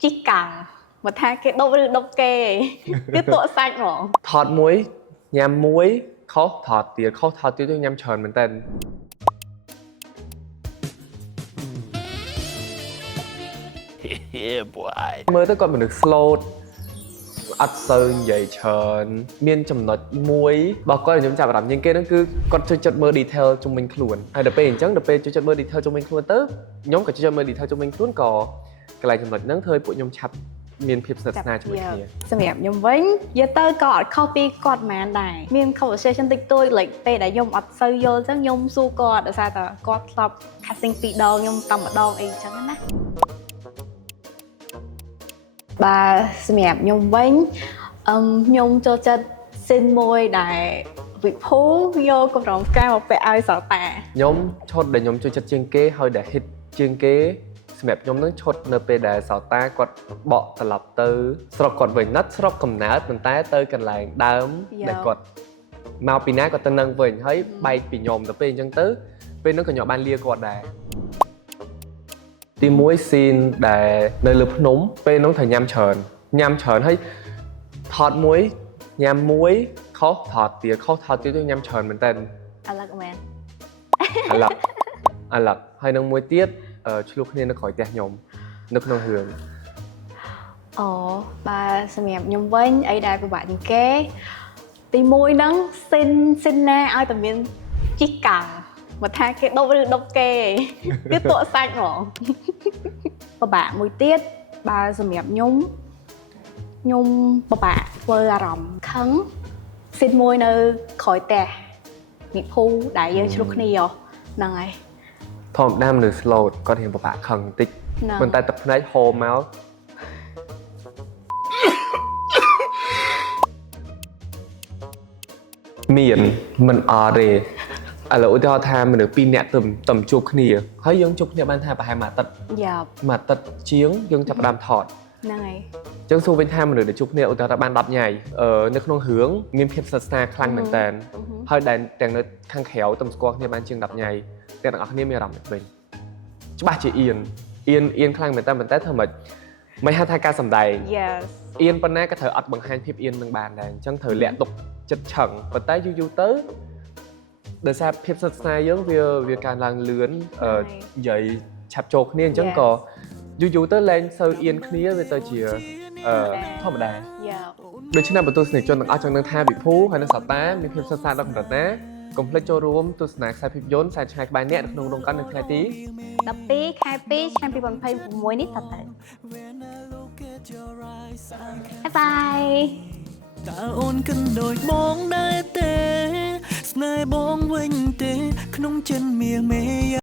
Chỉ cần mà tha cái đâu kê cái tụa xanh hả thọt muối nhằm muối khó thọt tiêu tôi nhằm tròn mình tên Yeah, boy. mới tới con mình được slow ắt sơn dày tròn miên chầm nói muối bao coi là nhóm chạm làm những cái đó cứ con chơi chật mơ detail trong mình luôn hay đập bê chẳng đập bê chơi chật mơ detail trong mình luôn tới nhóm cả chơi chật mơ detail trong mình luôn có cái này chầm nói nắng thôi bộ nhóm chập miên phép sạch na trong mình kia សម្រាប់ខ្ញុំវិញយកទៅក៏អត់ខុសពីគាត់ហ្មងដែរមាន conversation តិចតួច like ពេលដែលខ្ញុំអត់សូវយល់ចឹងខ្ញុំសួរគាត់ដោយសារតែគាត់ធ្លាប់ casting ពីរដងខ្ញុំតែម្ដងអីចឹងណាបាទសម្រាប់ខ្ញុំវិញខ្ញុំចូលចិត្តស៊ីនមួយដែលវិភូយកកម្រងផ្កាមកពាក់ឲ្យសតា nhóm chốt để nhóm chơi chật chiên kế hơi để hit chiên kế mẹ nhóm nó chốt nơi bên để sào ta quạt bọ tập lập từ sọc quạt về nát sọc cầm nát mình tay tới cần lại đám để quạt mau pin nát quạt tân nâng về thấy bay pin nhom tập bên chân tứ bên nó còn nhỏ ban lia quạt đà tìm muối xin để nơi lụp núng bên nó thời nham tròn thấy thọt muối nham muối khó thọt tiêu tôi nham tròn mình tên អាឡឹកមែន អាឡឹកហើយនឹងមួយទៀតឆ្លុះគ្នានៅក្រោយផ្ទះខ្ញុំនៅក្នុងរឿង អូបាទសម្រាប់ខ្ញុំវិញអីដែលពិបាកជាងគេទីមួយហ្នឹងស៊ីនណាឲ្យតែមានជីកាំងមកថាគេដុបឬដុបគេគឺតក់សាច់ហ្មងពិបាកមួយទៀតបើសម្រាប់ខ្ញុំពិបាកធ្វើអារម្មណ៍ខឹងស៊ីនមួយនៅក្រោយផ្ទះវិភូដែលយើងឆ្លុះគ្នាហ្នឹងហើយ ធម្មតាមនុស្ស slow គាត់រៀងពិបាកខឹងបន្តិចប៉ុន្តែទឹកភ្នែកហូរមកមានមិនអត់ទេឥឡូវឧទាហរណ៍ថាមនុស្សពីរនាក់ទៅជួបគ្នាហើយយើងជួបគ្នាបានថាប្រហែលមួយអាទិត្យ យ៉ាប់ មួយអាទិត្យជាងយើងចាប់ផ្ដើមថត ហ្នឹងហើយ អញ្ចឹងសួរវិញថាមនុស្សដែលជួបគ្នាឧទាហរណ៍ថាបាន10ថ្ងៃនៅក្នុងរឿងមានភាពស្និទ្ធស្នាលខ្លាំងមែនតើហើយដែលទាំងនៅខាងក្រៅទៅស្គាល់គ្នាបានជាង10ថ្ងៃទាំងអស់គ្នាមានអារម្មណ៍វិញច្បាស់ជាអៀនខ្លាំងមែនតើប៉ុន្តែធ្វើមិនហៅថាការសម្ដែង Yes អៀនប៉ុណ្ណាក៏ត្រូវអត់បង្ហាញភាពអៀននឹងបានដែរអញ្ចឹងត្រូវលាក់ទុកចិត្តឆឹងប៉ុន្តែយូរទៅដោយសារភាពស្និទ្ធស្នាលយើងវាកើនឡើងលឿននិយាយឆាប់ចូលគ្នាអញ្ចឹងក៏យូរទៅលែងសូវអៀនគ្នាវាទៅជាធម្មតា Yeah ដូច្នេះបន្ទូស្នេហ៍ជនទាំងអស់ចង់នឹងថាវិភូហើយនិងសតាមានភាពស្និទ្ធស្នាលដល់កម្រិតណាកុំភ្លេចចូលរួមទស្សនាខ្សែភាពយន្តខ្សែឆ្ងាយក្បែរអ្នកនៅក្នុងរោងកុននៅថ្ងៃទី 12 ខែ 2 ឆ្នាំ 2026 នេះតទៅបាយតើអូនគិនដូចបងដែរទេស្នេហ៍បងវិញទេក្នុងចិនមៀងមេ